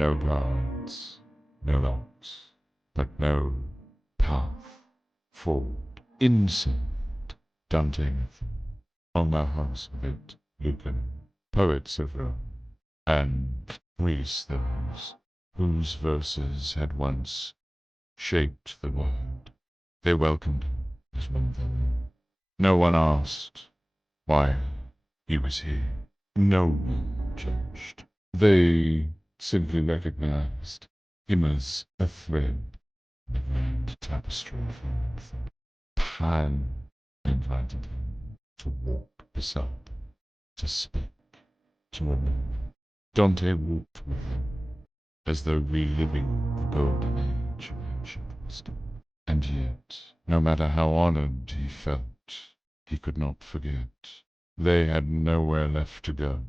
No guards, no locks, but no path forward. Insect, Dante, on the house of it, Lucan, poets of Rome, and Greece those whose verses had once shaped the world. They welcomed him as one thing. No one asked why he was here. No one judged. They simply recognized him as a thread in the grand tapestry of life. Pan invited him to walk beside them, to speak, to remember. Dante walked with him, as though reliving the golden age of ancient wisdom. And yet, no matter how honored he felt, he could not forget. They had nowhere left to go.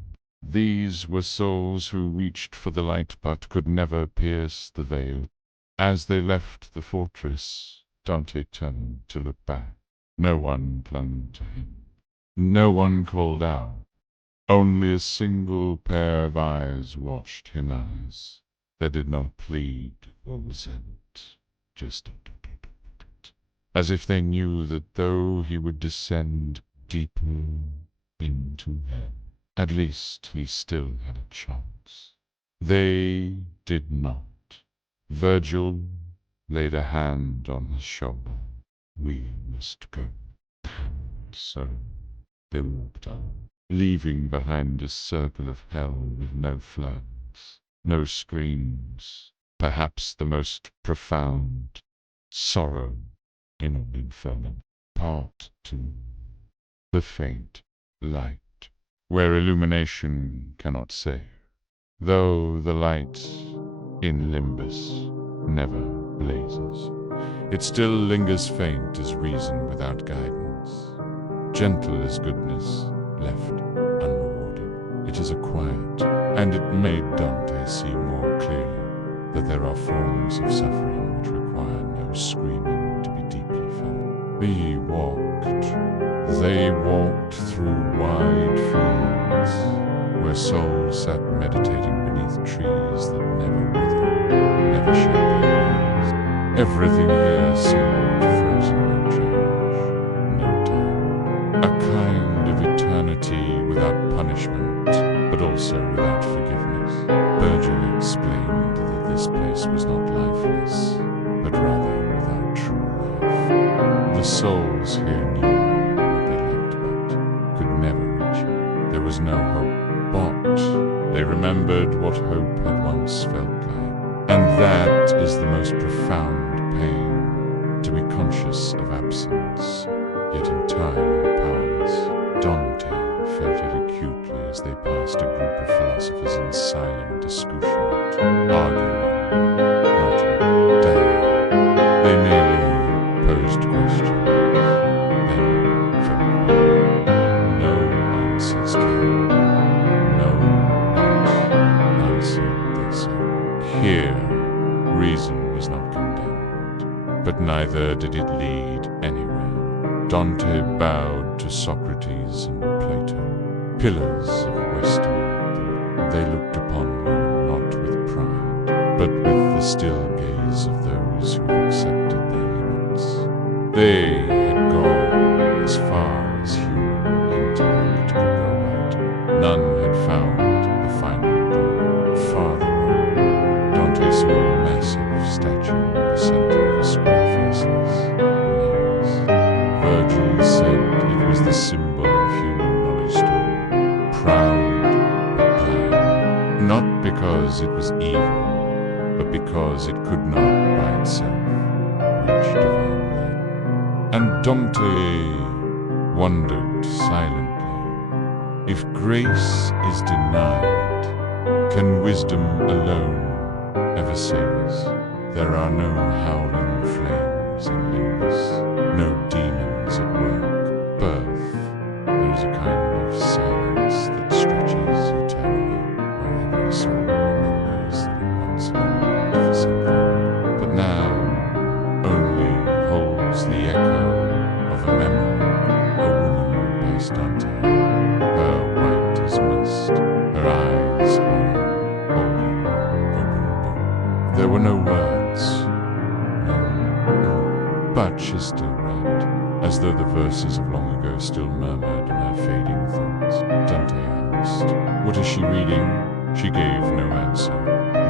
These were souls who reached for the light but could never pierce the veil. As they left the fortress, Dante turned to look back. No one clung to him. No one called out. Only a single pair of eyes watched him, eyes that did not plead or resent, just as if they knew that though he would descend deeper into hell, at least he still had a chance. They did not. Virgil laid a hand on his shoulder. We must go. So they walked on, leaving behind a circle of hell with no floods, no screams, perhaps the most profound sorrow in all Inferno. Part 2. The faint light, where illumination cannot save, though the light in Limbus never blazes. It still lingers faint as reason without guidance, gentle as goodness left unrewarded. It is a quiet, and it made Dante see more clearly that there are forms of suffering which require no screaming to be deeply felt. They walked through wide fields, where souls sat meditating beneath trees that never wither, never shed their leaves. Everything here seemed frozen, no change, no time. A kind of eternity without punishment, but also without forgiveness. Virgil explained that this place was not lifeless, but rather without true life. The souls here knew what they lacked, but could never reach it. There was no hope, but they remembered what hope had once felt like. And that is the most profound pain, to be conscious of absence, yet entirely powerless. Dante felt it acutely as they passed a group of philosophers in silent discussion, arguing, not daring. They merely posed questions, then felt quiet. No answers came. No one answered, they said. Here, reason was not condemned, but neither did it lead anywhere. Dante bowed to Socrates and Plato, pillars of Western thought. They looked upon him not with pride, but with the still gaze of those who have accepted their limits. They had gone as far as human intellect could go right. None had found the final door. Farther on, Dante saw a massive statue in the center of a square faceless nameless. Virgil said it was the symbol of human knowledge story, proud but blind, not because it was evil, but because it could not by itself reach divine light. And Dante wondered silently, if grace is denied, can wisdom alone ever save us? There are no howling flames in Limbus, no demons at work. Birth, there is a kind of silence that stretches eternally, where every soul remembers that it once longed for something, but now only holds the echo of a memory. A woman paced Dante, her white as mist, her eyes hollow, holding open But she still read, as though the verses of long ago still murmured in her fading thoughts. Dante asked, "What is she reading?" She gave no answer.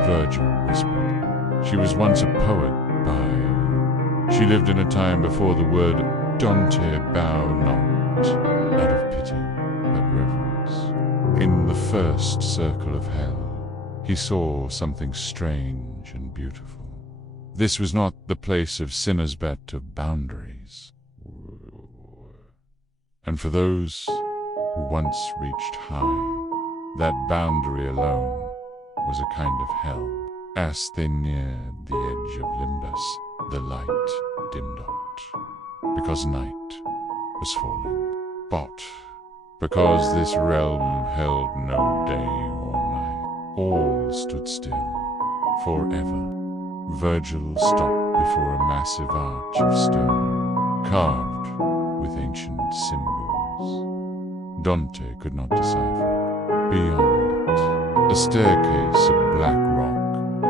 Virgil whispered, "She was once a poet by..." She lived in a time before the word Dante, bow not, out of pity, but reverence. In the first circle of hell, he saw something strange and beautiful. This was not the place of sinners, but of boundaries. And for those who once reached high, that boundary alone was a kind of hell. As they neared the edge of Limbus, the light dimmed out, because night was falling. But because this realm held no day or night, all stood still, forever. Virgil stopped before a massive arch of stone, carved with ancient symbols. Dante could not decipher. Beyond it, a staircase of black rock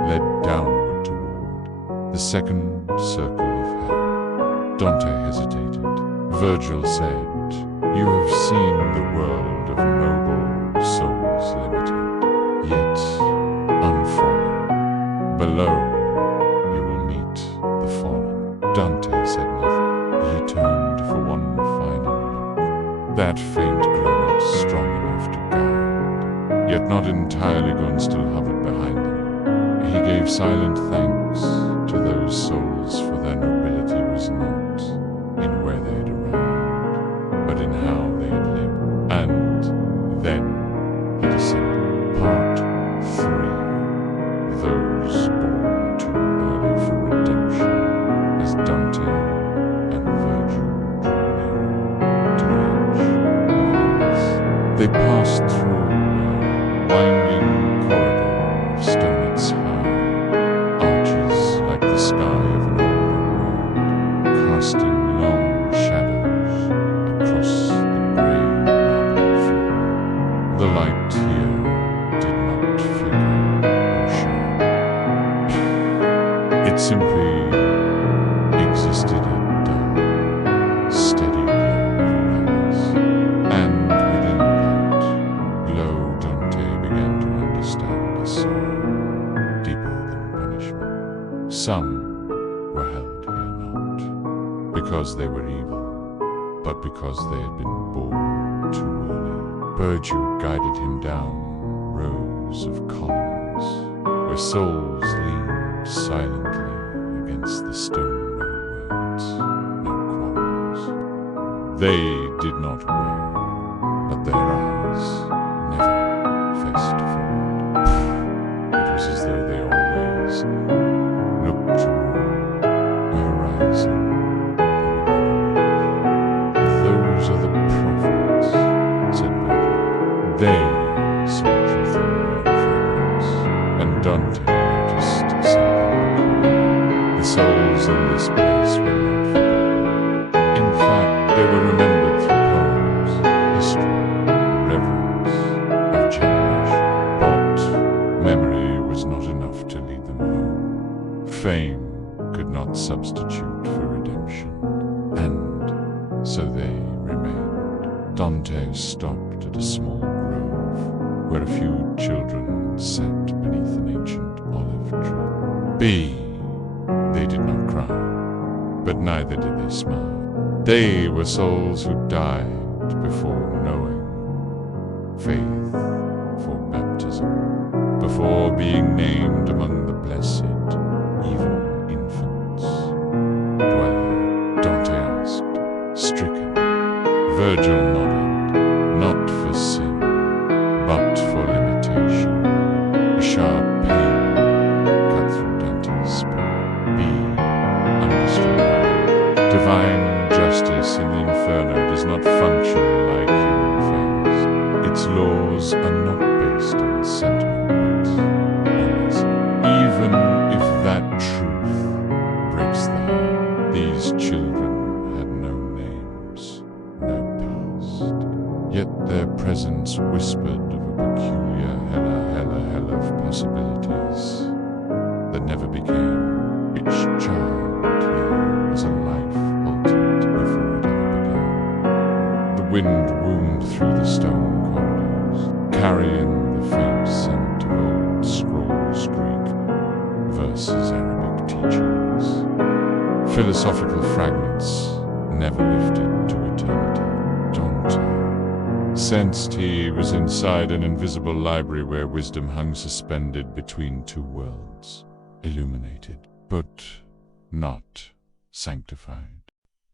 led downward toward the second circle of hell. Dante hesitated. Virgil said, "You have seen the world of noble souls limited, yet unfallen. Below, Dante said nothing. He turned for one final look. That faint glow not strong enough to guide, yet not entirely gone, still hovered behind them. He gave silent thanks to those souls, for their nobility was not in where they had arrived, but in how they had lived. And then he descended. Part 3. Those born too early for redemption. As Dante and Virgil drew nearer to the edge of Limbus, they passed through a winding corridor of stonets high, arches like the sky of an older world, casting long shadows across the grey marble floor. The light here did not flicker or shine. It simply existed a dull, steady glow of awareness, and within that glow Dante began to understand a sorrow deeper than punishment. Some were held here not because they were evil, but because they had been born too early. Virgil guided him down rows of columns, where souls leaned silently against the stone. They did not wail, but their eyes never faced forward. It was as though they always looked toward a horizon they would never reach. "Those are the prophets," said Virgil. "They saw truth in fragments." And Dante noticed something peculiar. The souls in this place were not forgotten. In fact, they were remembered through poems, history, reverence of generation. But memory was not enough to lead them home. Fame could not substitute for redemption, and so they remained. Dante stopped at a small grove, where a few children sat beneath an ancient olive tree. They did not cry, but neither did they smile. They were souls who died before knowing faith for baptism, before being named among the blessed, even infants. "Dwell," Dante asked, stricken. Virgil nodded, not for sin, but for limitation. A sharp pain cut through Dante's spirit. Be understood. Divine justice in the Inferno does not function like human affairs. Its laws are not based on sentiment, but on reason. Even if that truth breaks the heart, these children had no names, no past. Yet their presence whispered of a peculiar hell of possibilities that never became. Each child here was a life wind wombed through the stone corridors, carrying the faint scent of old scrolls Greek versus Arabic teachings. Philosophical fragments never lifted to eternity. Dante sensed he was inside an invisible library where wisdom hung suspended between two worlds, illuminated, but not sanctified.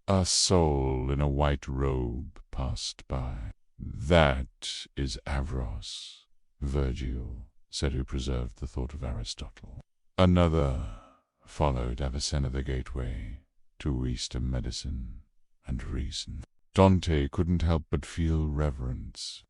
A soul in a white robe passed by. "That is Avros," Virgil said, who preserved the thought of Aristotle. Another followed Avicenna the gateway to Eastern medicine and reason. Dante couldn't help but feel reverence.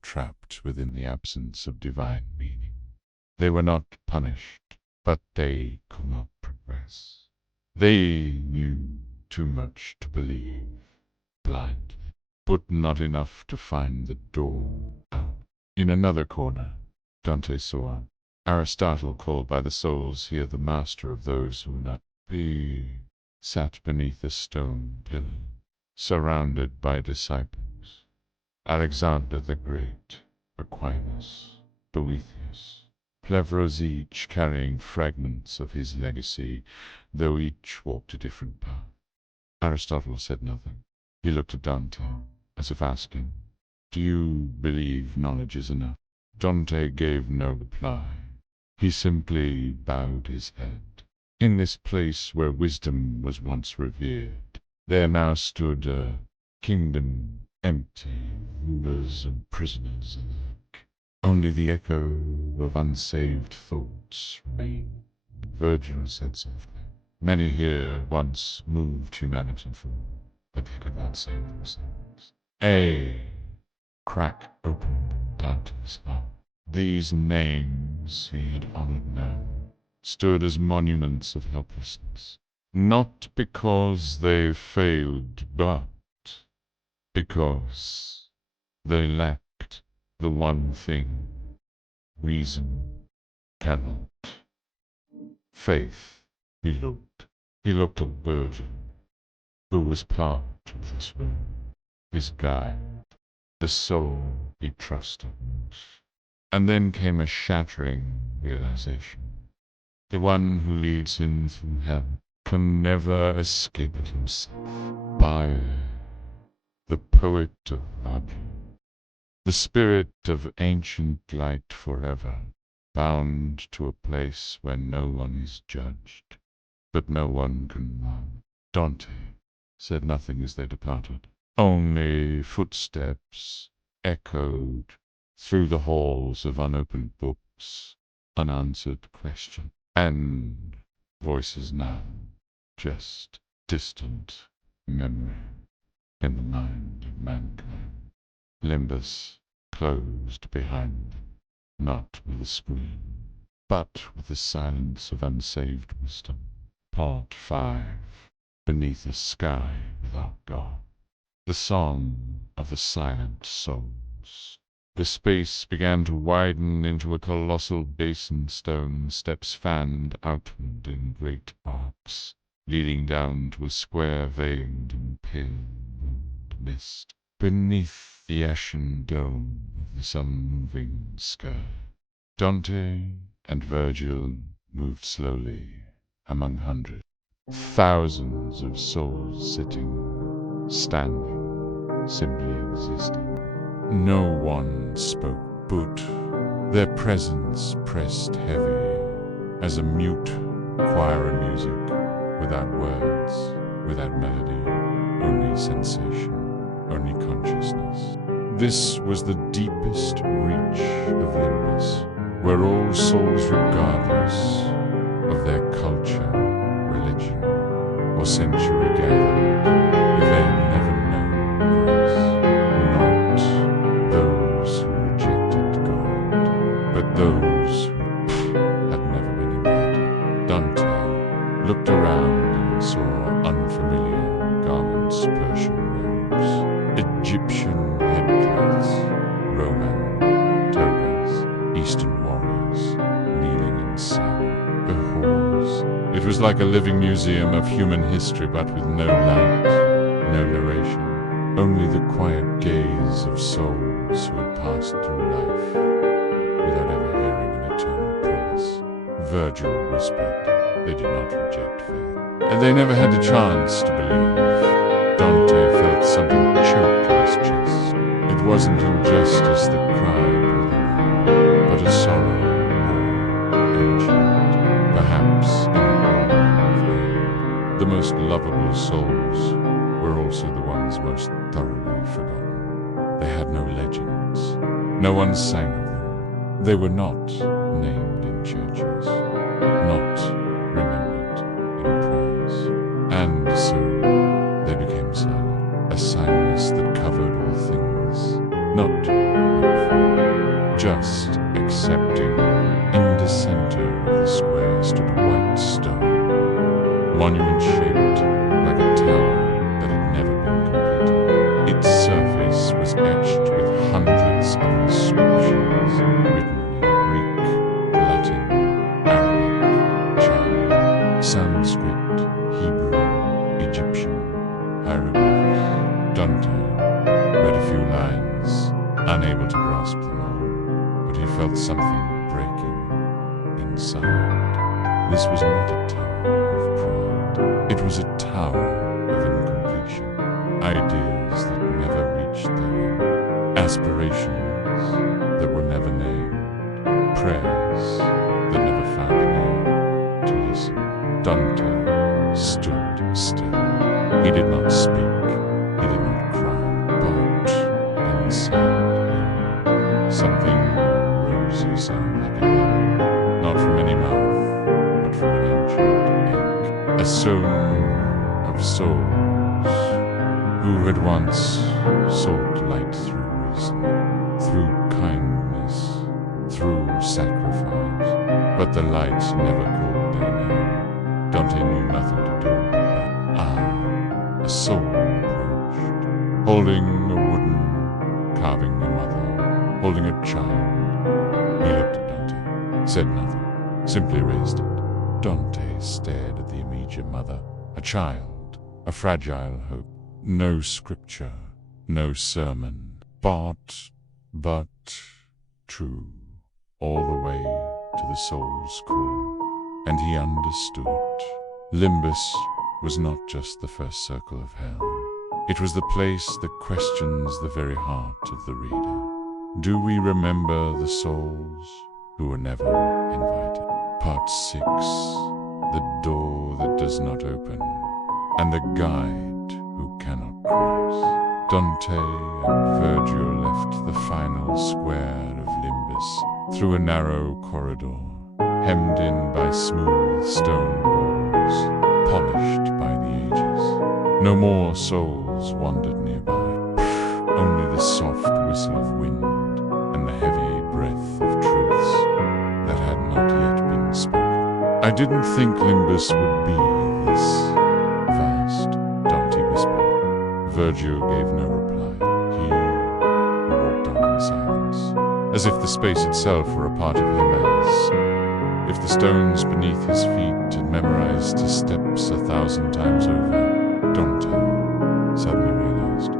Trapped within the absence of divine meaning. They were not punished, but they could not progress. They knew too much to believe, blind, but not enough to find the door out. In another corner, Dante saw Aristotle, called by the souls here the master of those who not be, sat beneath a stone pillar, surrounded by disciples. Alexander the Great, Aquinas, Boethius, Plevros, each carrying fragments of his legacy, though each walked a different path. Aristotle said nothing. He looked at Dante, as if asking, "Do you believe knowledge is enough?" Dante gave no reply. He simply bowed his head. In this place where wisdom was once revered, There now stood a kingdom empty, rulers and prisoners alike. Only the echo of unsaved thoughts remained. Virgil said softly, "Many here once moved humanity forward, but they could not save themselves." A crack opened Dante's heart. These names he had honored now stood as monuments of helplessness, not because they failed, but because they lacked the one thing reason cannot. Faith. He looked. He looked at Virgil, who was part of this room, his guide, the soul he trusted most. And then came a shattering realization. The one who leads him through hell can never escape it himself. By the poet of Virgil, the spirit of ancient light forever, bound to a place where no one is judged, but no one can run. Dante said nothing as they departed. Only footsteps echoed through the halls of unopened books, unanswered questions, and voices now, just distant memory in the mind of mankind. Limbus closed behind them, not with a scream, but with the silence of unsaved wisdom. Part 5. Beneath a sky without God. The song of the silent souls. The space began to widen into a colossal basin. Stone steps fanned outward in great arcs, leading down to a square veiled in pale mist. Beneath the ashen dome of this unmoving sky, Dante and Virgil moved slowly among hundreds, thousands of souls sitting, standing, simply existing. No one spoke, but their presence pressed heavy as a mute choir of music, without words, without melody, only sensation, only consciousness. This was the deepest reach of Limbus, where all souls, regardless of their culture, religion, or century, gathered, if they had never known grace. Not those who rejected God, but those who had never been invited. Dante looked around and saw unfamiliar garments, Persian robes, Egyptian headcloths, Roman togas, Eastern warriors kneeling in silence. The halls. It was like a living museum of human history, but with no light, no narration, only the quiet gaze of souls who had passed through life without ever hearing an eternal promise. Virgil whispered, they did not reject faith, and they never had the chance to believe. Dante felt something choke in his chest. It wasn't injustice that cried within him, but a sorrow more ancient, perhaps the most lovable souls were also the ones most thoroughly forgotten. They had no legends. No one sang of them. They were not named in churches, not remembered in prayers. And so they became silent, a silence that covered all things, not hopeful, just accepting. In the center of the square stood a white stone, monument shaped like a tower that had never been completed. Its surface was etched with hundreds of inscriptions written in Greek, Latin, Arabic, Chinese, Sanskrit, Hebrew, Egyptian, hieroglyphs. Dante read a few lines, unable to grasp them all, but he felt something breaking inside. This was not a tower of pride. It was a tower of incompletion. Ideas that never reached their end. Aspirations that were never named. Prayers that never found an ear to listen. Dante stood still. He did not speak, he did not cry, but inside him something rose a sound like a hymn, not from any mouth, but from an ancient ache, a song of souls who had once sought light through reason, through kindness, through sacrifice, but the light never called their name. Dante knew nothing to do with that. A soul approached, holding a wooden carving a mother, holding a child. He looked at Dante, said nothing, simply raised it. Dante stared at the immediate mother, a child, a fragile hope. No scripture, no sermon, but true, all the way to the soul's core. And he understood. Limbus was not just the first circle of hell. It was the place that questions the very heart of the reader. Do we remember the souls who were never invited? Part 6, the door that does not open, and the guide who cannot cross. Dante and Virgil left the final square of Limbus through a narrow corridor, hemmed in by smooth stone walls, polished by the ages. No more souls wandered nearby, only the soft whistle of wind and the heavy breath of truths that had not yet been spoken. I didn't think Limbus would be this vast, Dante whispered. Virgil gave no reply. He walked on in silence, as if the space itself were a part of him, as if the stones beneath his feet had memorized his steps 1,000 times over. Dante suddenly realized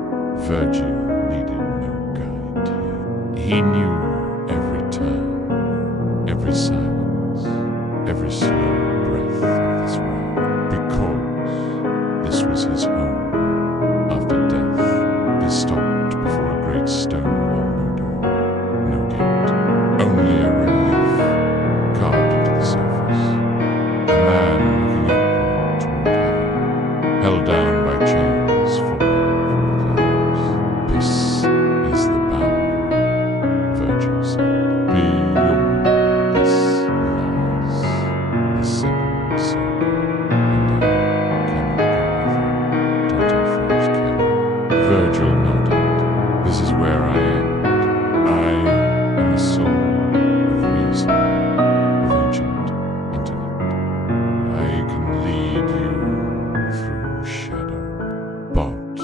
Virgil needed no guide here. He knew every turn, every silence, every slow breath of this world, because this was his home. After death, he stopped before a great stone wall, no door, no gate, only a relief carved into the surface. A man looking upward toward heaven, held down by chains falling from the clouds. This is the boundary, Virgil said. Beyond this lies the second circle, and I cannot go with you. Dante froze. Virgil nodded. This is where I end. I am a soul of reason, of ancient intellect. I can lead you through shadow, but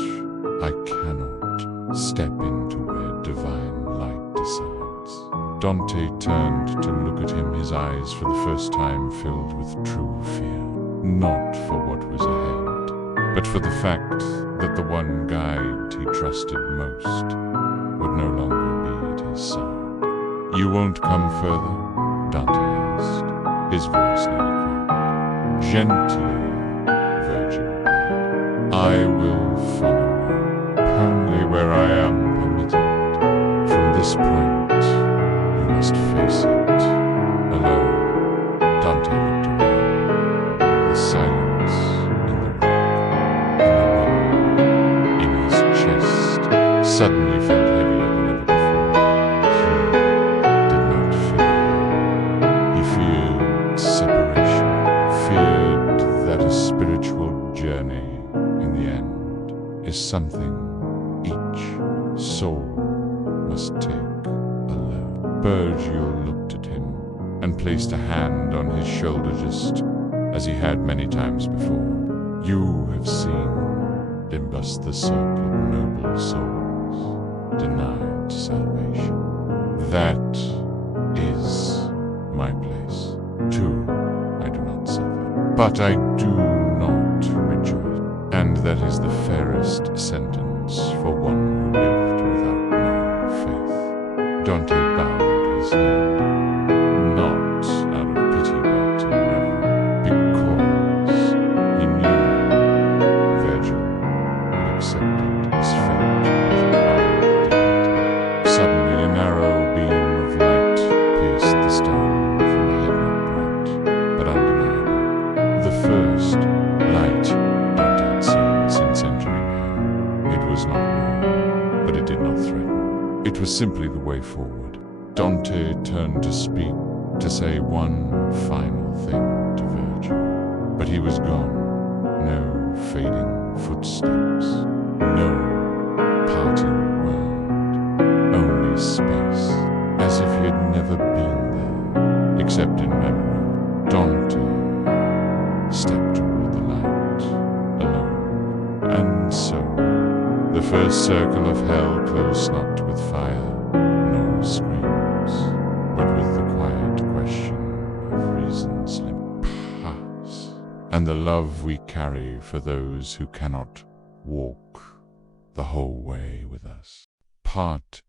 I cannot step into where divine light decides. Dante turned to look at him, his eyes for the first time filled with true fear, not for what was ahead, but for the fact that the one guide he trusted most would no longer be at his side. You won't come further? Dante asked, his voice nearly cracked. Gently, Virgil replied. I will follow you, only where I am permitted. From this point, you must face it alone. Dante looked around. The silence in the rock, in the wind, in his chest, suddenly felt heavier than ever before. He did not fear. He feared separation, feared that a spiritual journey, in the end, is something each soul must take alone. Virgil looked at him and placed a hand on his shoulder, just as he had many times before. You have seen, Limbus, the circle of noble souls denied salvation. That is my place. Too, I do not suffer, but I do not rejoice. And that is the fairest sentence for one who lived without knowing faith. Dante bowed his head, not out of pity but in reverence, because he knew Virgil had accepted his fate with quiet dignity. Suddenly a narrow beam of light pierced the stone from a head not bright, but undeniable. The first light Dante had seen since was simply the way forward. Dante turned to speak, to say one final thing to Virgil, but he was gone. No fading footsteps, no parting world, only space, as if he had never been there, except in memory. Dante stepped toward the light, alone, and so the first circle of hell closed not with fire nor screams, but with the quiet question of reason's limit pass, and the love we carry for those who cannot walk the whole way with us. Part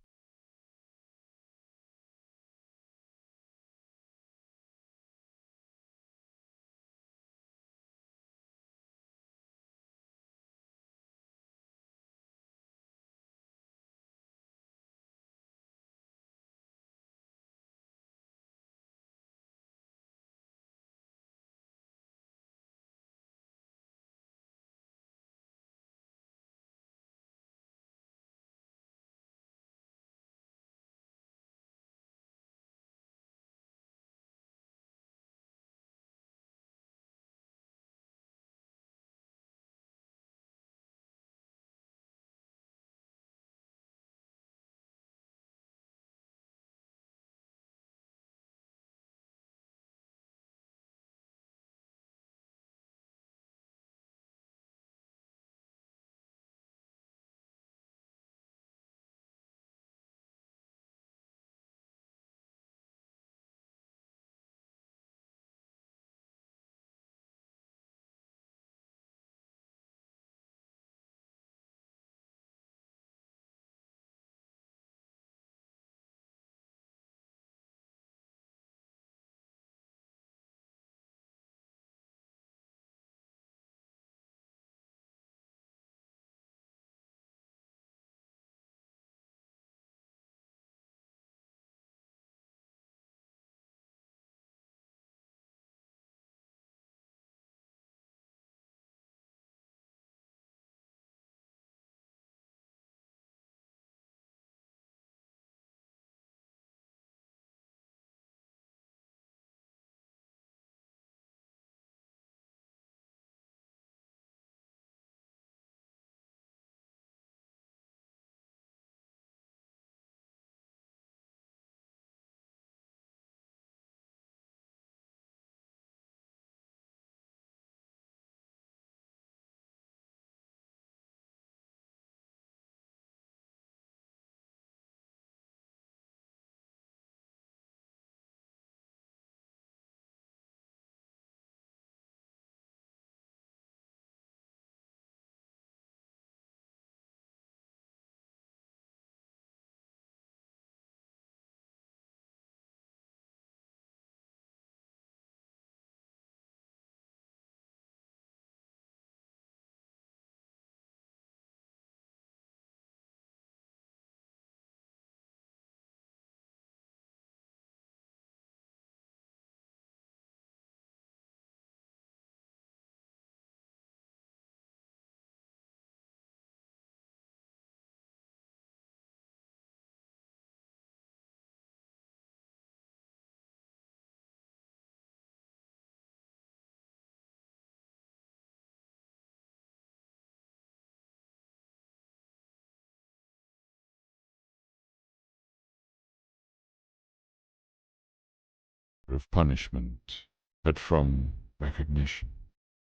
of punishment, but from recognition.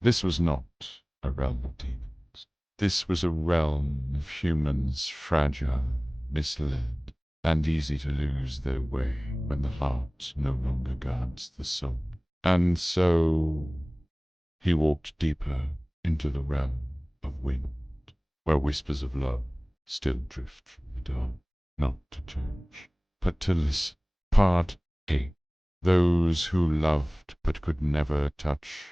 This was not a realm of demons. This was a realm of humans, fragile, misled, and easy to lose their way when the heart no longer guards the soul. And so he walked deeper into the realm of wind, where whispers of love still drift from the dark, not to judge, but to listen. Part 8. Those who loved but could never touch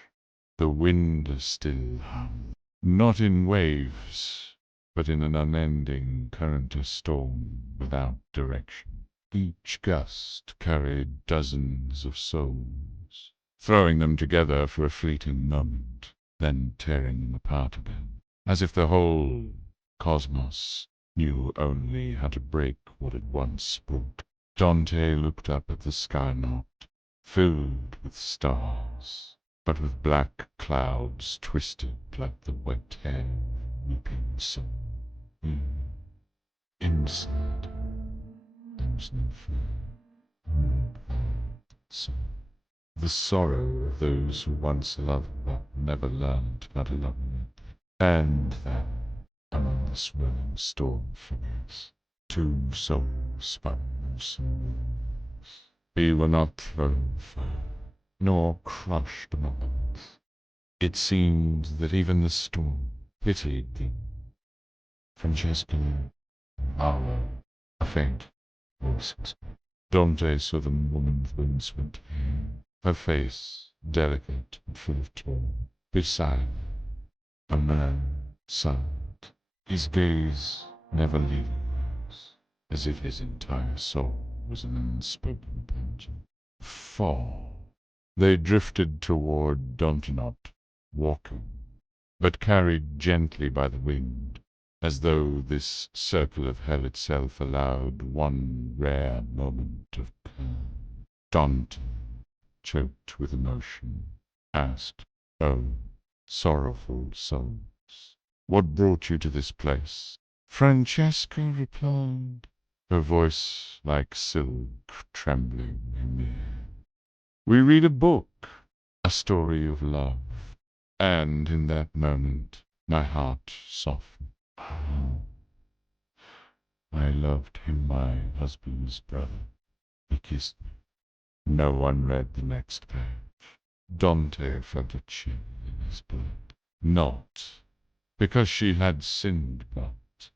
the wind still hum, not in waves, but in an unending current of storm without direction. Each gust carried dozens of souls, throwing them together for a fleeting moment, then tearing them apart again, as if the whole cosmos knew only how to break what it once broke. Dante looked up at the sky not filled with stars, but with black clouds twisted like the wet hair of weeping sun. Inside there was no fear, no sorrow. The sorrow of those who once loved but never learned how to love again. And then, among the swirling storm figures, two souls spun souls. We were not thrown far, nor crushed among us. It seemed that even the storm pitied thee. Francesca, Paolo, a faint voice whispered. Dante saw the woman with windswept hair, her face delicate and full of toil. Beside a man silent, his gaze never leaving hers, as if his entire soul was an unspoken pageant. Fall. They drifted toward Dante, not walking, but carried gently by the wind, as though this circle of hell itself allowed one rare moment of calm. Dante, choked with emotion, asked, "Oh, sorrowful souls, what brought you to this place?" Francesca replied, her voice like silk trembling in the air. "We read a book, a story of love." And in that moment my heart softened. I loved him, my husband's brother. He kissed me. No one read the next page. Dante felt a chill in his blood. Not because she had sinned, but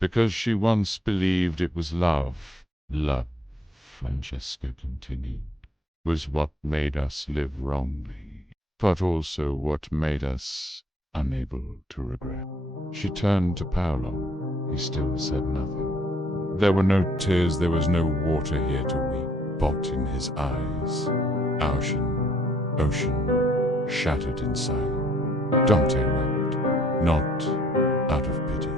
because she once believed it was love. Love, Francesca continued, was what made us live wrongly, but also what made us unable to regret. She turned to Paolo. He still said nothing. There were no tears, there was no water here to weep, but in his eyes, ocean, shattered inside. Dante wept, not out of pity,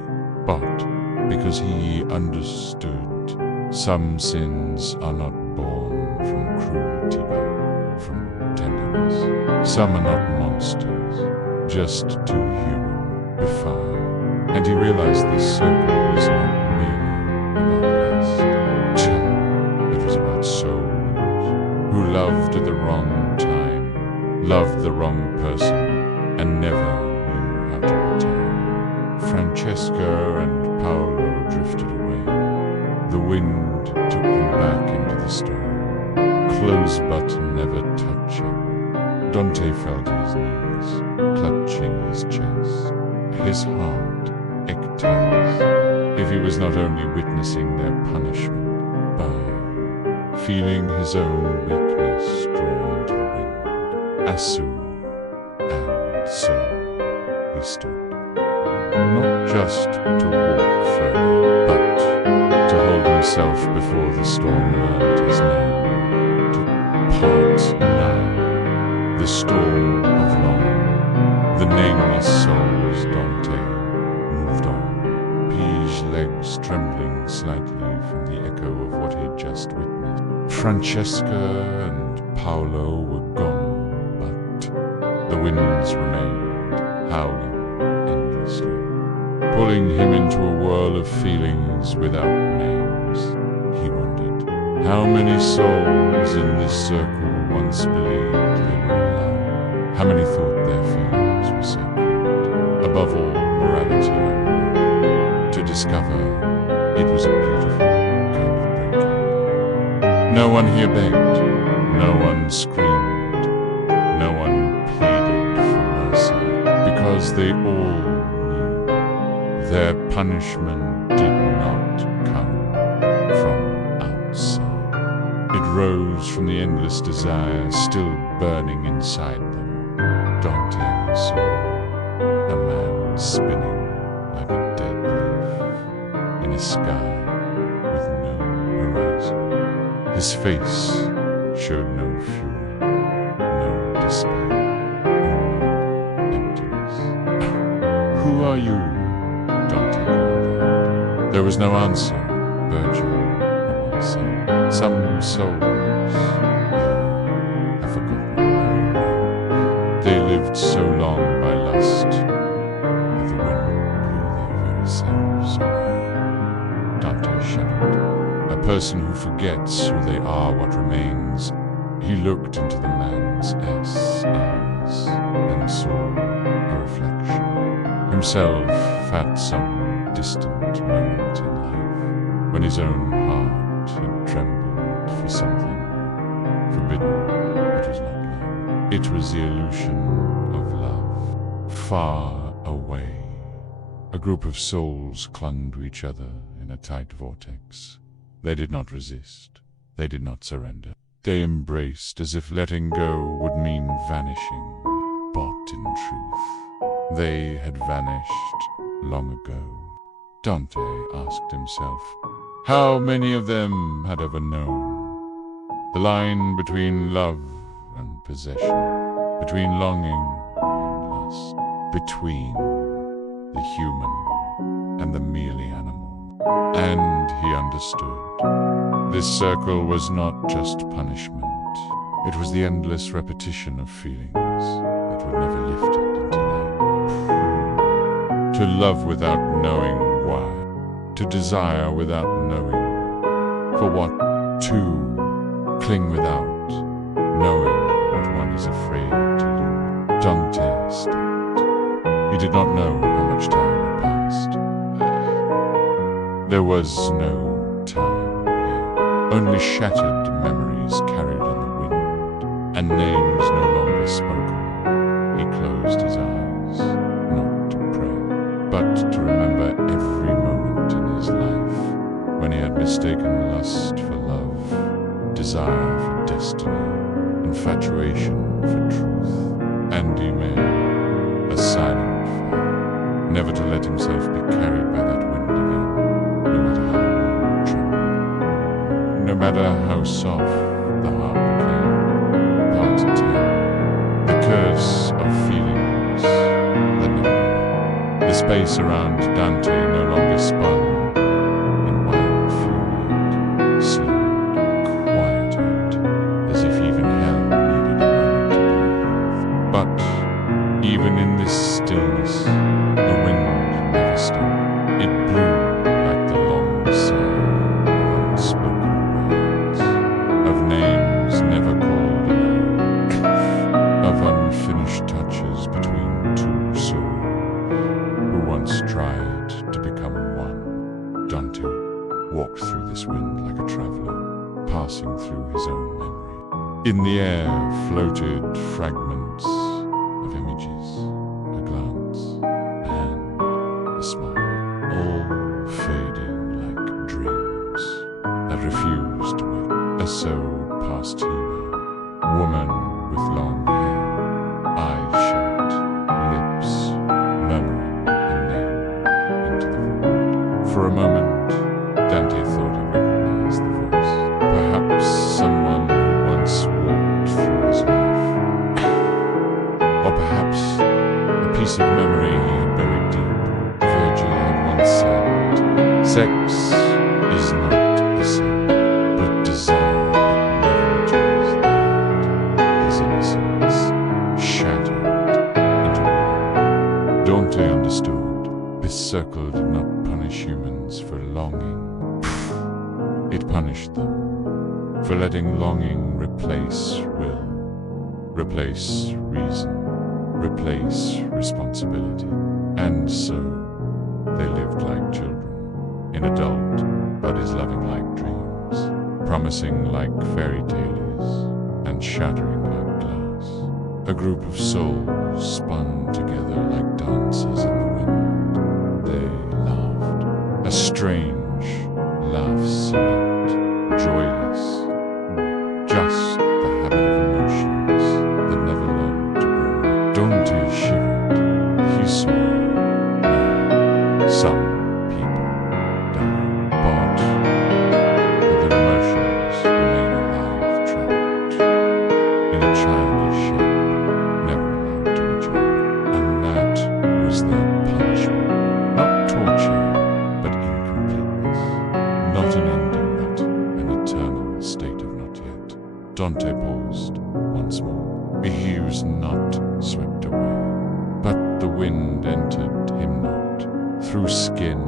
but because he understood some sins are not born from cruelty, but from tenderness. Some are not monsters, just too human, defiled. And he realized this circle was not merely about lust. It was about souls who loved at the wrong time, loved the wrong person, and never knew how to return. Francesca and Paolo drifted away. The wind took them back into the storm, close but never touching. Dante felt his knees, clutching his chest. His heart ached as if he was not only witnessing their punishment, but feeling his own weakness drawn into the wind. As soon and so he stood, not just to walk further, but to hold himself before the storm learned his name, to part now. The storm of longing, the nameless souls. Dante moved on, his legs trembling slightly from the echo of what he'd just witnessed. Francesca and Paolo were gone, but the winds remained, howling endlessly, pulling him into a whirl of feelings without names. He wondered how many souls in this circle once believed they were in love. How many thought their feelings were sacred, above all morality only, to discover it was a beautiful kind of breaking. No one here begged, no one screamed, no one pleaded for mercy, because they all knew their punishment did not come from outside. It rose from the endless desire still burning inside them. Dante saw a man spinning like a dead leaf in a sky with no horizon. His face showed no fury, no despair, only emptiness. "Who are you?" Dante called out. There was no answer. Virgil had once said, some souls have forgotten their own names. They lived so long by lust that the wind blew their very selves away. Dante shuddered. A person who forgets who they are, what remains. He looked into the man's eyes and saw a reflection. Himself at some distant moment in life, when his own heart had trembled for something forbidden. It was not love. It was the illusion of love, far away. A group of souls clung to each other in a tight vortex. They did not resist. They did not surrender. They embraced as if letting go would mean vanishing. But in truth, they had vanished long ago. Dante asked himself, how many of them had ever known the line between love and possession, between longing and lust, between the human and the merely animal? And he understood. This circle was not just punishment. It was the endless repetition of feelings that would never lift it into light. To love without knowing why. To desire without knowing for what. To cling without knowing what one is afraid to lose. Dante stopped. He did not know how much time had passed. There was no time here. Only shattered memories carried on the wind, and names no longer spoken. He closed his eyes, not to pray, but to remember every moment in his life when he had mistaken lust for love, desire for destiny, infatuation for truth, and he made a silent vow, never to let himself be carried by that wind again. No matter how soft the harp became. Part 10. The curse of feelings that never end. The space around Dante no longer spun in wild fury. Slowed, quieted, as if even hell needed a moment to breathe. But even in this stillness, the wind never stopped. It blew like the long sigh of unspoken names never called aloud, of unfinished touches between two souls who once tried to become one. Dante walked through this wind like a traveler, passing through his own memory. In the air floated fragments of images, a glance, a hand, a smile, all fading like dreams that refused to wake. A soul past humor, woman with long hair, eyes shut, lips murmuring a name into the void. For a moment, Dante thought he recognized the voice. Perhaps someone who once walked through his life. Or perhaps a piece of memory he had buried deep. Virgil had once said, sex is not the same, but desire. Dante understood. This circle did not punish humans for longing. It punished them for letting longing replace will, replace reason, replace responsibility. And so they lived like children, in adult bodies loving like dreams, promising like fairy tales, and shattering like glass. A group of souls spun together like dancers in the wind. They laughed. A strange laugh, silent, joyless. Just the habit of emotions that never learned to grow. Dante shivered. He saw some people die. But their emotions remain alive, trapped in a childish shape, never allowed to mature. through skin,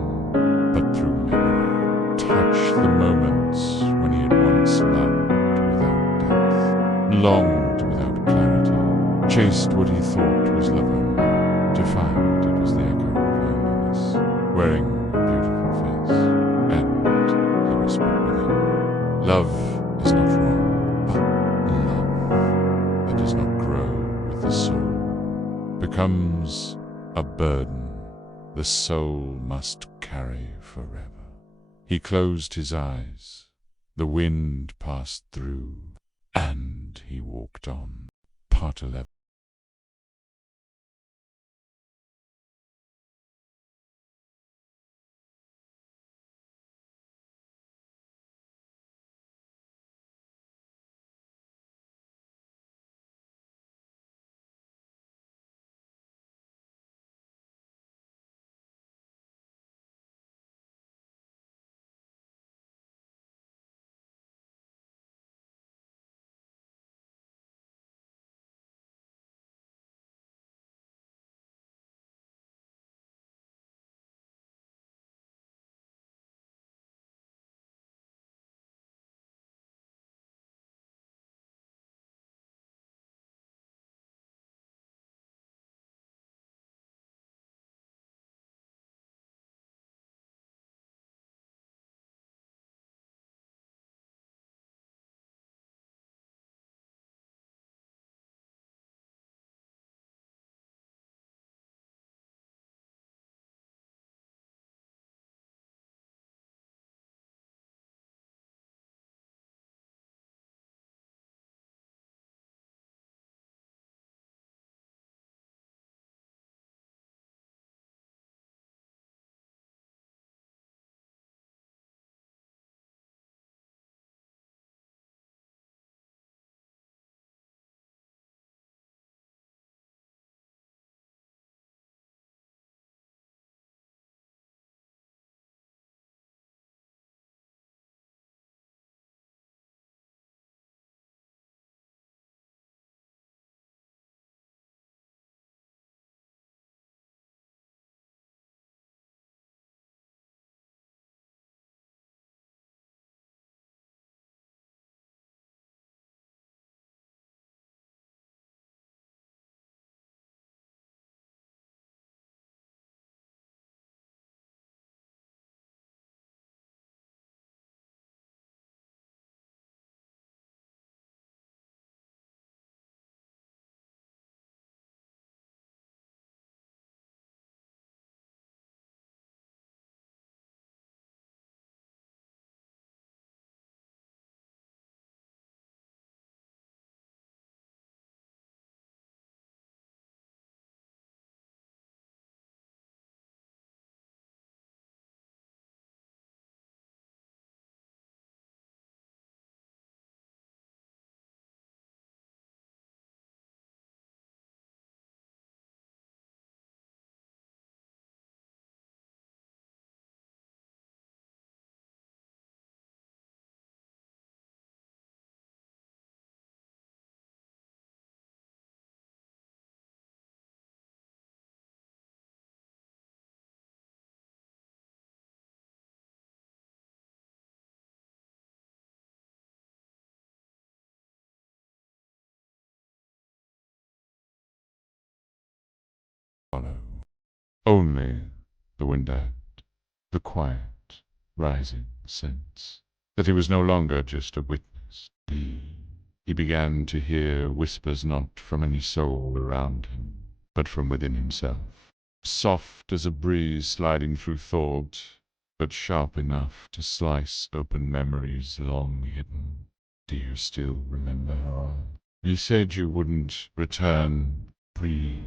but through memory. Touched the moments when he had once loved without depth, longed without clarity, chased what he thought was love only, to find it was the echo of loneliness, wearing a beautiful face. And he whispered within, love is not wrong, but love that does not grow with the soul becomes a burden the soul must carry forever. He closed his eyes. The wind passed through, and he walked on. Part 11. Follow. Only the wind out, the quiet, rising sense that he was no longer just a witness. He began to hear whispers not from any soul around him, but from within himself, soft as a breeze sliding through thought, but sharp enough to slice open memories long hidden. Do you still remember her? You said you wouldn't return. Breathe.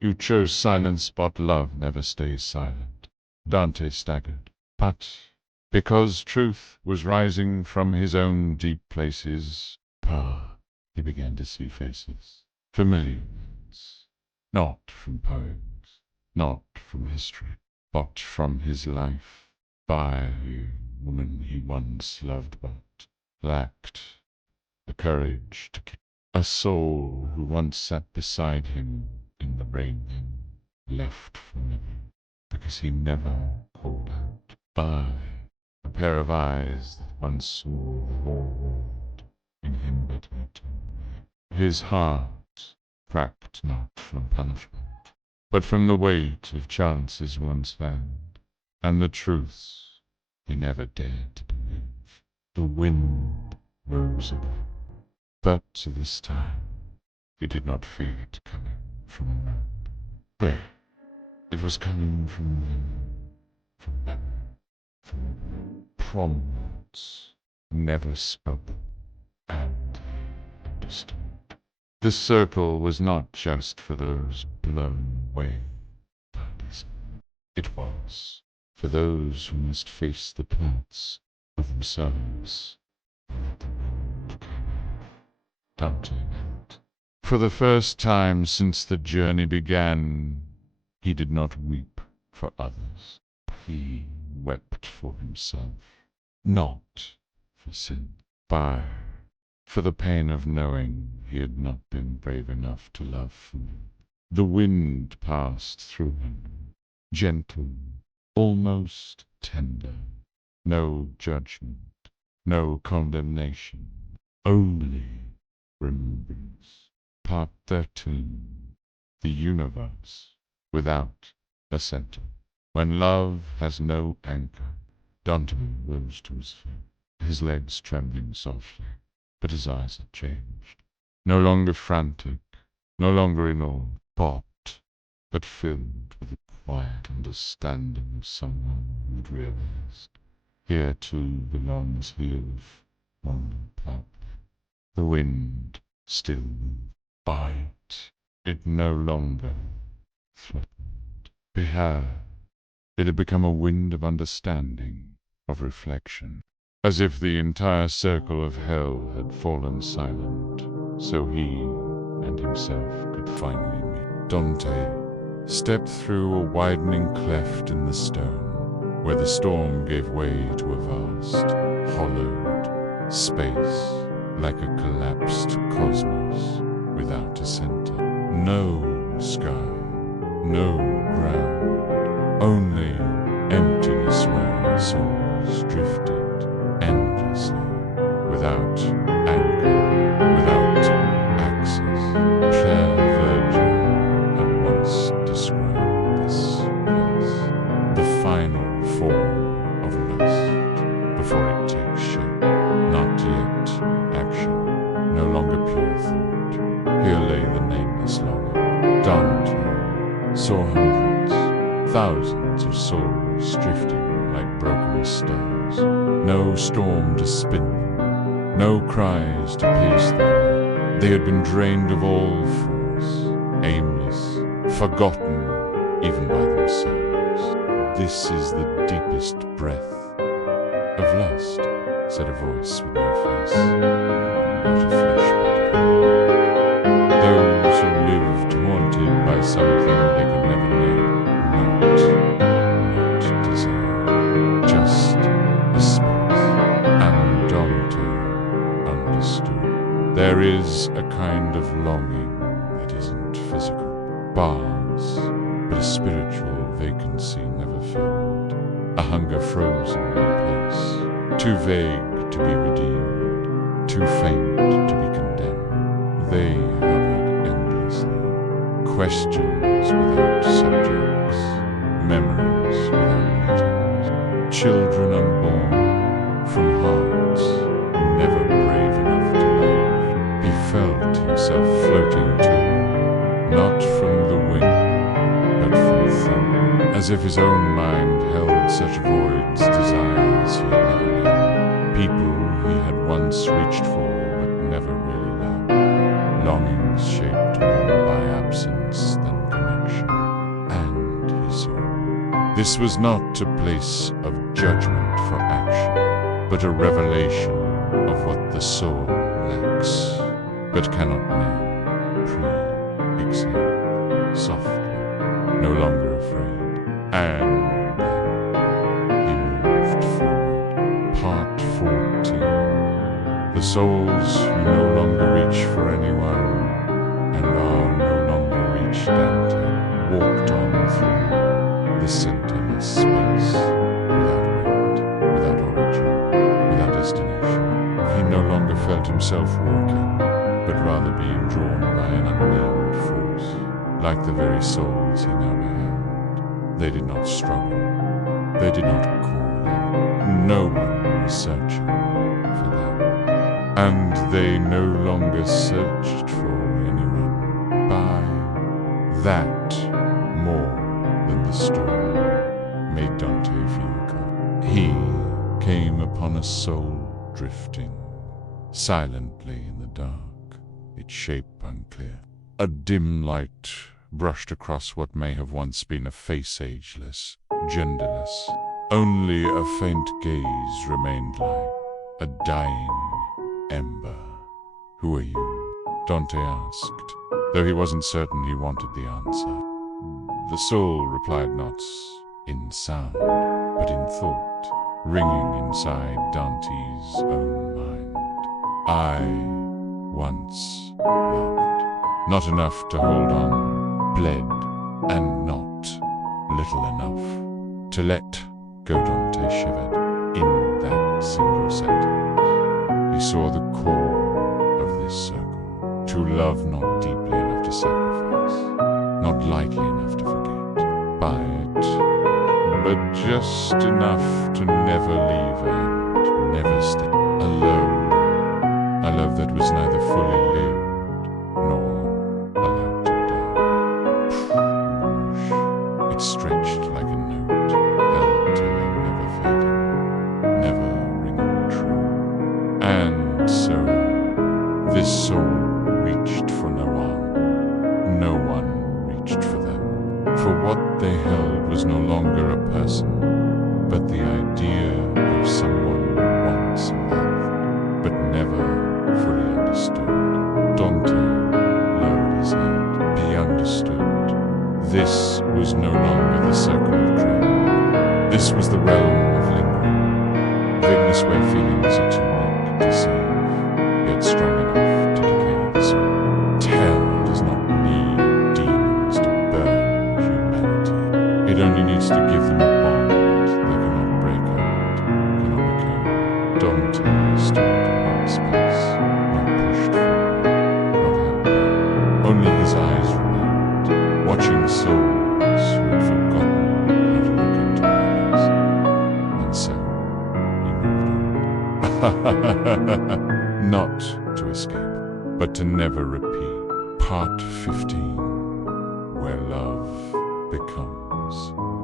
You chose silence, but love never stays silent. Dante staggered. But because truth was rising from his own deep places, he began to see faces, familiar ones, not from poems, not from history, but from his life. By the woman he once loved but lacked the courage to kill. A soul who once sat beside him in the rain and left forever. because he never called out. By a pair of eyes that once saw forward in him but his heart cracked not from punishment, but from the weight of chance's once hand, and the truths he never dared to believe. The wind rose above, but this time he did not feel it coming from around. Where? It was coming from them, from promenades never spoken and distant. The circle was not just for those blown away bodies. It was for those who must face the plants of themselves. Dante knelt. For the first time since the journey began, he did not weep for others. He wept for himself, not for sin, but for the pain of knowing he had not been brave enough to love food. The wind passed through him, gentle, almost tender. No judgment, no condemnation, only remembrance. Part 13. The universe without a center. When love has no anchor. Dante rose to his feet, his legs trembling softly, but his eyes had changed. No longer frantic, no longer in awe, but filled with the quiet understanding of someone who had realized. Here too belongs live on the path. The wind still moved, but it no longer threatened. Behar. It had become a wind of understanding, of reflection. As if the entire circle of hell had fallen silent, so he and himself could finally meet. Dante stepped through a widening cleft in the stone, where the storm gave way to a vast, hollowed space, like a collapsed cosmos without a center. No sky, no ground, only emptiness where souls drifted endlessly, without anchor, without access. Virgil had once described this place, the final form of lust, before it takes shape. Not yet action, no longer pure thought. Here lay the nameless longing. Dante saw hundreds, thousands of souls drifting like broken stars. No storm to spin them, no cries to pierce them. They had been drained of all force, aimless, forgotten even by themselves. This is the deepest breath of lust, said a voice with no face, not a flesh body. Those who lived haunted by something they could never name, not desire, just a space. And Dante understood. There is a kind of longing that isn't physical, bars, but a spiritual vacancy never filled, a hunger frozen in place, too vague to be redeemed, too faint to be condemned. They hovered endlessly, questions without subjects, memories without meetings, children unborn from hearts never brave enough to love. He felt himself floating too, not from the wind, but from thought, as if his own mind held such voids, desires he had never known, people he had once reached for but never really loved, longings shaped more by absence than connection. And he saw this was not a place of judgment for action, but a revelation of what the soul lacks, but cannot name, exhale, softly, no longer afraid. And then he moved forward. Part 14. The souls who no longer reach for anyone and are no longer reached, Dante walked on through the center like the very souls he now beheld. They did not struggle. They did not call out. No one was searching for them. And they no longer searched for anyone. By that, more than the storm made Dante feel cold. He came upon a soul drifting silently in the dark, its shape unclear. A dim light brushed across what may have once been a face ageless, genderless. Only a faint gaze remained like a dying ember. "Who are you?" Dante asked, though he wasn't certain he wanted the answer. The soul replied not in sound, but in thought, ringing inside Dante's own mind. "I once loved, not enough to hold on, bled, and not little enough to let go." Dante shivered in that single sentence. He saw the core of this circle. To love not deeply enough to sacrifice, not lightly enough to forget, by it, but just enough to never leave and never stay. A love that was neither fully lived nor allowed to die. It stretched like a note, held till never fading, never ringing true. And so, this soul reached for no one reached for them. For what they held was no longer a person, but the idea of someone once loved, but never fully understood. Dante lowered his head. He understood. This was no longer the circle of dread. This was the realm of lingering, vagueness where feelings are too weak to save, yet strong enough to decay the soul. Hell does not need demons to burn humanity. It only needs to give them a bond they cannot break and cannot become. Dante stood in one space, not pushed forward, not held back. Only his eyes remained, watching souls who had forgotten how to look into others. And so he moved on. Not to escape, but to never repeat. Part 15, where love becomes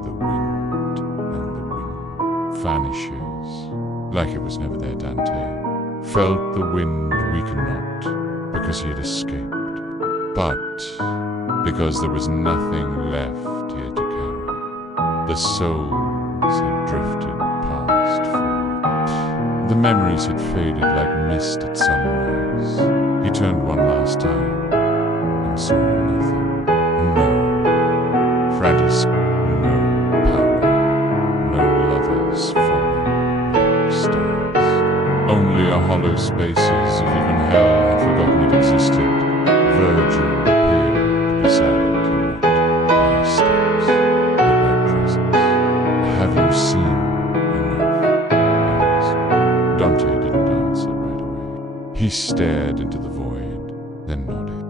the wind, and the wind vanishes like it was never there. Dante felt the wind weaken not because he had escaped, but because there was nothing left here to carry. The souls had drifted past forward. The memories had faded like mist at sunrise. He turned one last time and saw nothing. No Francesca, no Paolo, no lovers falling like stars. Only a hollow spaces of even hell had forgotten it existed. Virgil appeared beside him, by his steps, and by presence. "Have you seen enough?" he asked. Dante didn't answer right away. He stared into the void, then nodded.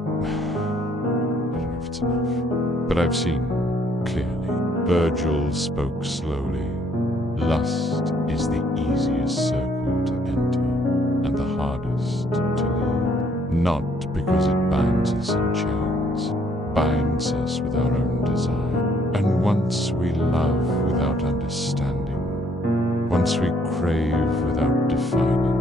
"I don't know if it's enough, but I've seen clearly." Virgil spoke slowly. "Lust is the easiest circle to enter, and the hardest to leave. Not because it binds us in chains, binds us with our own desire. And once we love without understanding, once we crave without defining,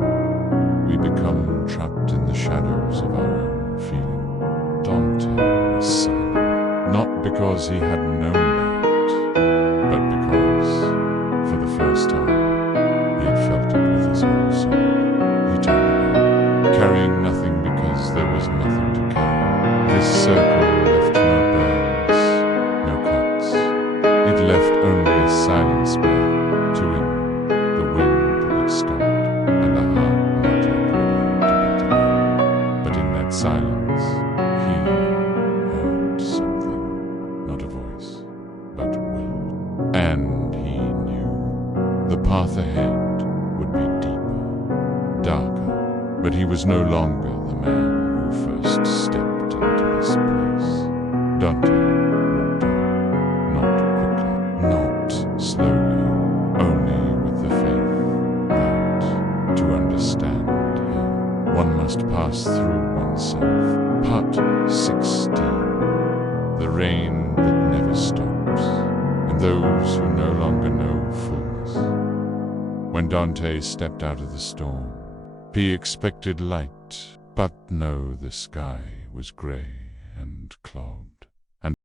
we become trapped in the shadows of our own feeling." Dante was silent, not because he had known that, but because, for the first time, he had felt it with his whole soul. He turned away, carrying nothing because there was nothing to carry. This circle left no burns, no cuts. It left only a silent spirit to win, the wind that had stopped, and a heart not yet ready to beat again. But in that silence, he heard something, not a voice, but will. And he knew the path ahead would be deeper, darker, but he was no longer the man who first stepped into this place. Dante walked on, not quickly, not slowly, only with the faith that, to understand here, one must pass through oneself. Part 16. The rain that never stops, and those who no longer know fullness. When Dante stepped out of the storm, he expected light, but no, the sky was grey and clogged, and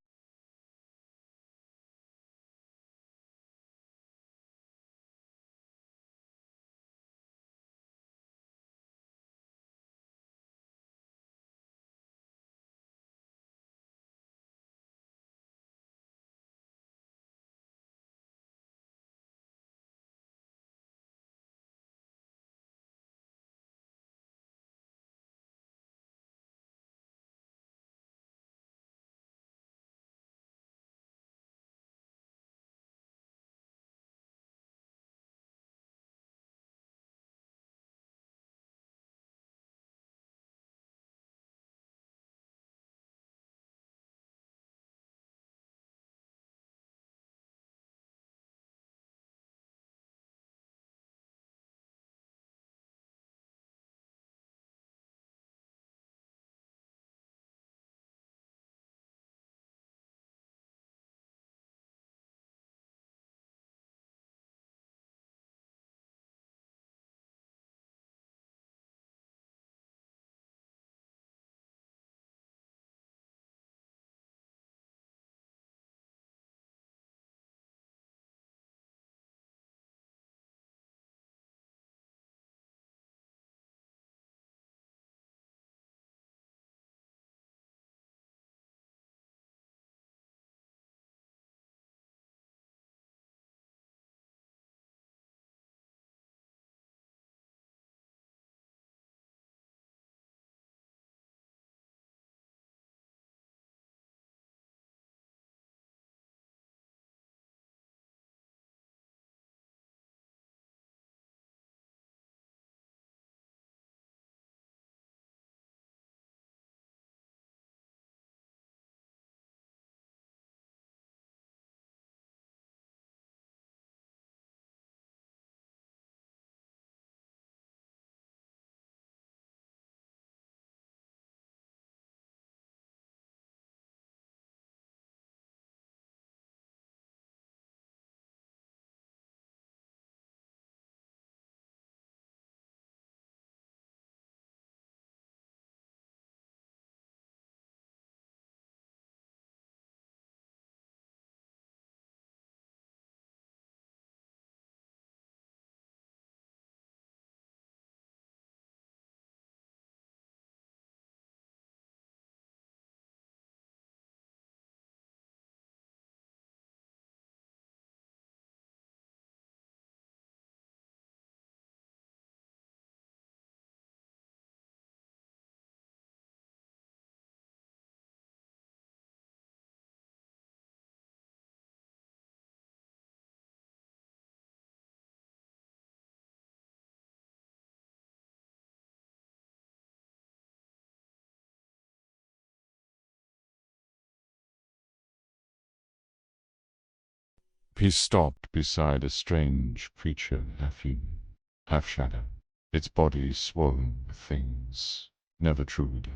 he stopped beside a strange creature, half-human, half-shadow, its body swollen with things never trued.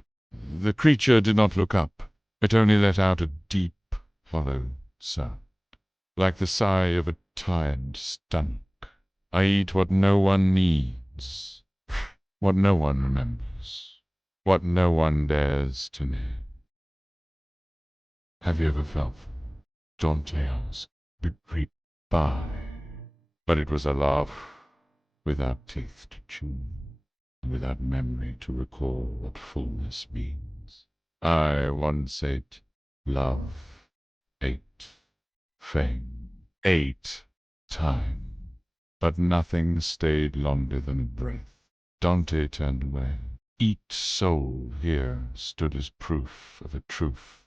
The creature did not look up. It only let out a deep, hollow sound, like the sigh of a tired stomach. I eat what no one needs, what no one remembers, what no one dares to name. Have you ever felt Dante asked, betrayed by? But it was a laugh without teeth to chew, without memory to recall what fullness means. I once ate love, ate fame, ate time, but nothing stayed longer than a breath. Dante turned away. Each soul here stood as proof of a truth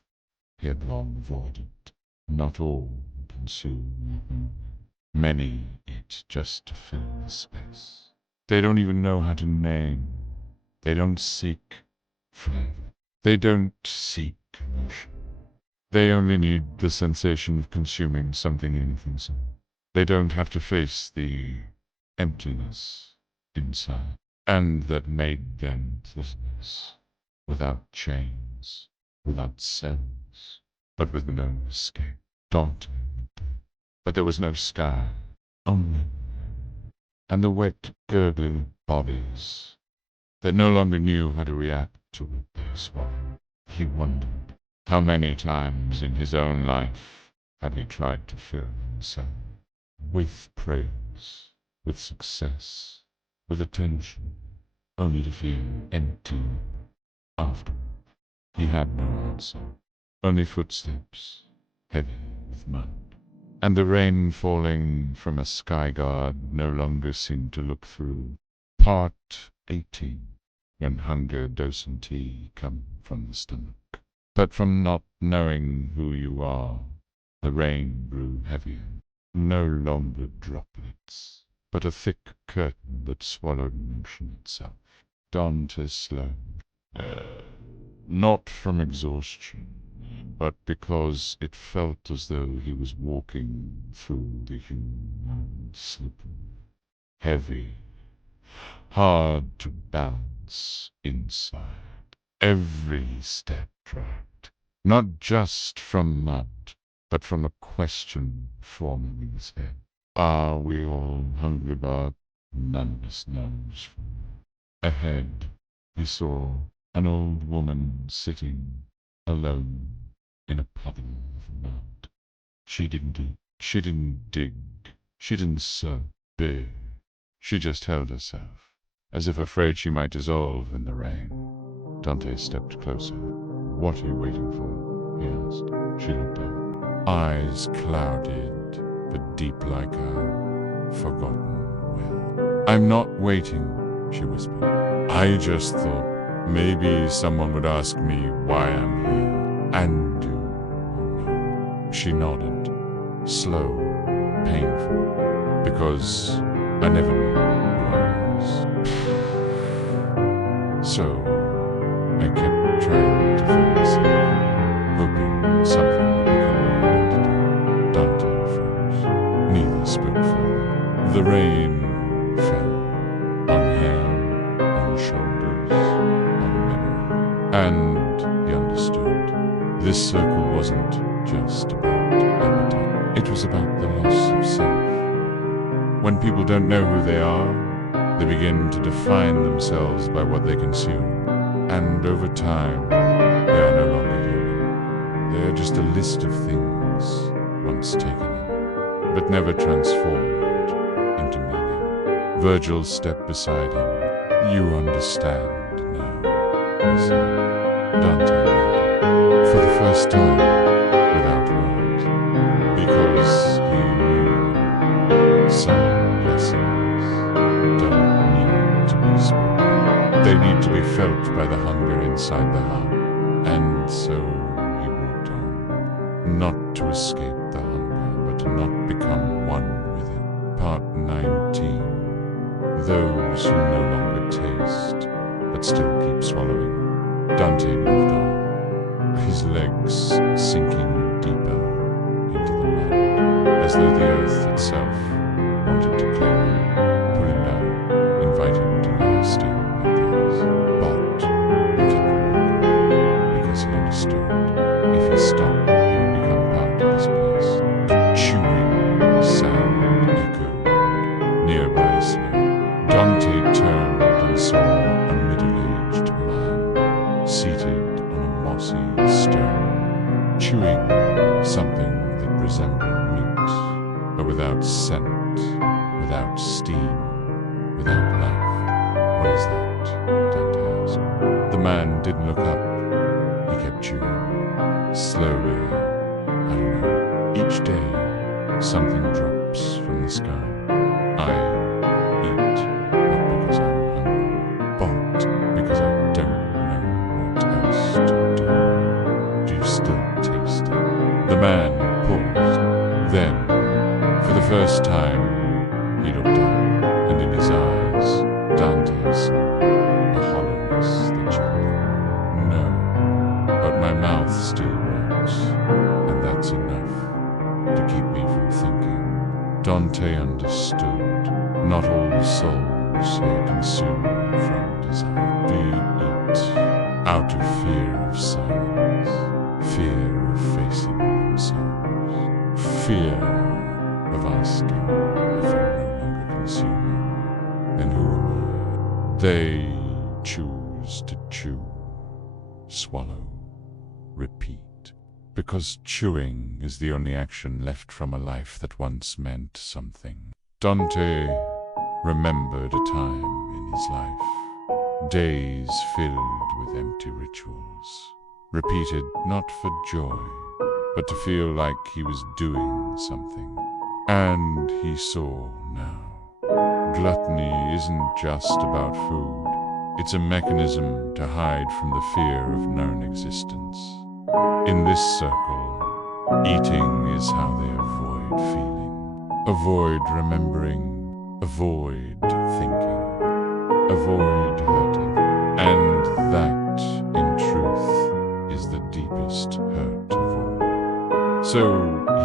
he had long avoided. Not all consume. Many eat just to fill the space. They don't even know how to name. They don't seek flavor. They don't seek emotion. They only need the sensation of consuming something infinite. They don't have to face the emptiness inside, and that made them this, without chains, without cells, but with no escape. Dante. But there was no sky, only, and the wet, gurgling bodies that no longer knew how to react to what they swallowed. He wondered how many times in his own life had he tried to fill himself with praise, with success, with attention, only to feel empty afterward. He had no answer, only footsteps, heavy with mud, and the rain falling from a sky guard no longer seemed to look through. Part 18. When hunger doesn't come from the stomach, but from not knowing who you are. The rain grew heavier, no longer droplets, but a thick curtain that swallowed motion itself. Dante slowed, not from exhaustion, but because it felt as though he was walking through the human slippery, heavy, hard to balance inside. Every step dragged, not just from mud, but from a question forming in his head. Are we all hungry, but none of us knows. Ahead, he saw an old woman sitting alone in a puddle of mud. She didn't eat, she didn't dig, she didn't sew, beg. She just held herself, as if afraid she might dissolve in the rain. Dante stepped closer. What are you waiting for? He asked. She looked up. Eyes clouded, but deep like a forgotten well. I'm not waiting, she whispered. I just thought maybe someone would ask me why I'm here. And do you know? She nodded. Slow, painful, because I never knew who I was. So, I kept trying to fill myself, hoping something would become my identity. Dante froze. Neither spoke further. The rain fell on hair, on shoulders, on memory. And he understood. This circle wasn't just about appetite. It was about the loss of self. When people don't know who they are, they begin to define themselves by what they consume. And over time, they are no longer human. They are just a list of things once taken in, but never transformed into meaning. Virgil stepped beside him. You understand now, he said. Dante nodded, for the first time, without words, because he knew some lessons don't need to be spoken. They need to be felt by the hunger inside the heart. And so he walked on, not to escape the hunger, but to not become one with it. Part 19. Those who no longer taste, but still keep swallowing. Dante moved on, his legs sinking deeper into the mud, as though the earth itself wanted to claim him, pull him down, invite him to lie still like this. But he kept walking, because he understood. If he stopped, he would become part of this place. A chewing sound echoed nearby slowly. Dante turned and saw a middle-aged man seated on a mossy stone, chewing something that resembled meat, but without scent, without steam, without life. What is that? Dante asked. The man didn't look up. He kept chewing. Slowly, I don't know. Each day, something drops from the sky. I eat, not because I'm hungry, but because I don't know what else to do. Do you still taste it? The man paused. Then, for the first time, he looked up, and in his eyes, Dante saw a hollowness that chilled him. No, but my mouth still works. to keep me from thinking. Dante understood. Not all souls here consume from desire. Do you eat out of fear of silence, fear of facing themselves, fear of asking if I'm no longer consuming? Then who am I? They choose to chew, swallow, repeat. Because chewing is the only action left from a life that once meant something. Dante remembered a time in his life, days filled with empty rituals, repeated not for joy, but to feel like he was doing something. And he saw now. Gluttony isn't just about food. It's a mechanism to hide from the fear of known existence. In this circle, eating is how they avoid feeling, avoid remembering, avoid thinking, avoid hurting. And that, in truth, is the deepest hurt of all. So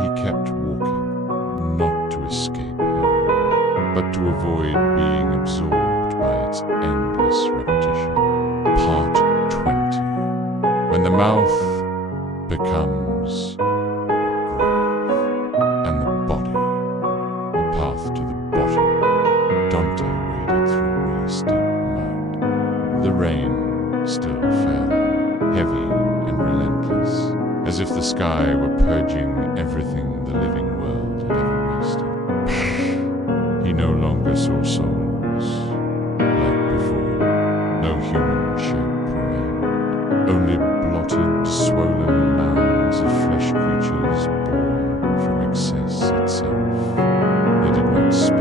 he kept walking, not to escape hell, but to avoid being absorbed by its endless repetition. Part 20. When the mouth becomes a grave, and the body, the path to the bottom. Dante waded through waist-deep mud. The rain still fell, heavy and relentless, as if the sky were purging everything the living world had ever wasted. He no longer saw souls like before. No human shape remained, only blotted, swollen mounds of flesh creatures born from excess itself. They did not speak.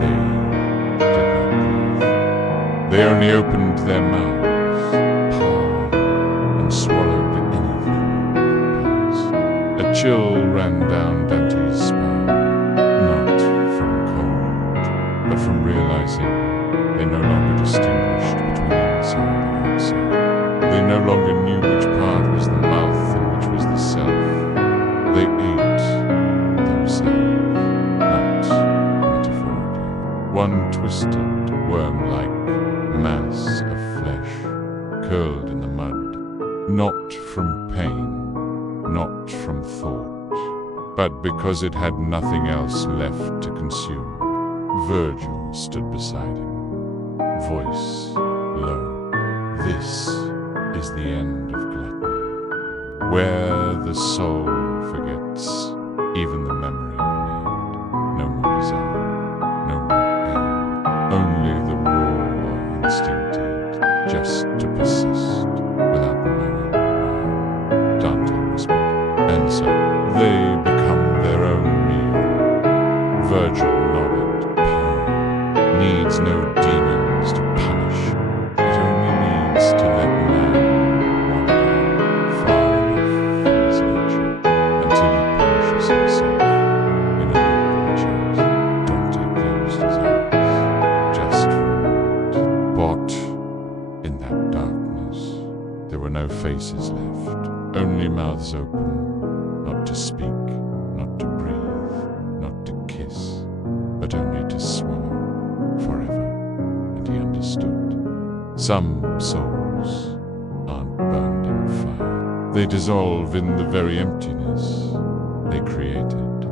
They did not breathe. They only opened their mouths, and swallowed anything that passed. A chill ran down Dante's spine, not from cold, but from realizing they no longer distinguished between inside and outside. They no longer knew which part was the mouth and which was the self. They ate themselves, not metaphorically. One twisted, worm-like mass of flesh, curled in the mud, not from pain, not from thought, but because it had nothing else left to consume. Virgil stood beside him, voice low. This is the end of gluttony, where the soul forgets even the memory of need. No more desire, no more pain, only the raw instinct just to persist without knowing why. Dante whispered, and so they become their own mire. Virgil nodded. Needs no demons to punish. It only needs to let man wander far enough from his nature until he punishes himself in a noble chance. Dante closed his eyes just for a moment. But in that darkness, there were no faces left, only mouths open, not to speak, not to breathe, not to kiss, but only to swallow. Forever, and he understood. Some souls aren't burned in fire. They dissolve in the very emptiness they created.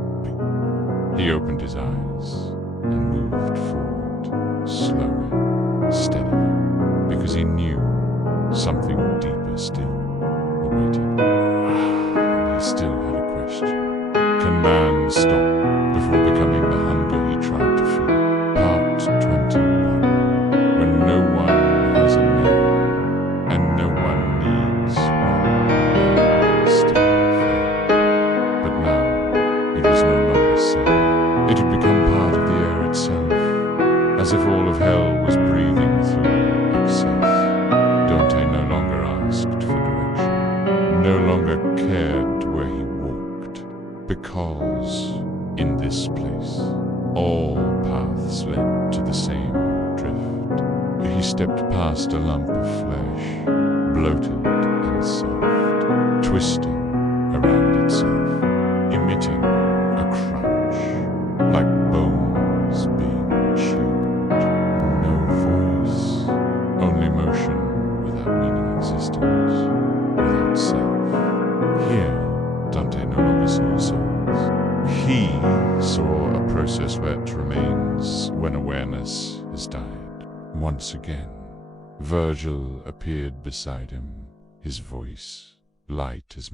He opened his eyes and moved forward, slowly, steadily, because he knew something deeper still awaited. And he still had a question. Can man stop before becoming the hunger he tried to feed? Part 21. When no one has a name, and no one needs one, still fell. But now it was no longer sad. It had become part of the air itself, as if all of hell was breathing through excess. Dante no longer asked for direction, no longer cared where he walked, because in this place all paths led to the same drift. He stepped past a lump of flesh, bloated and soft, twisting around itself. personal souls. He saw a process that remains when awareness has died. Once again, Virgil appeared beside him, his voice light as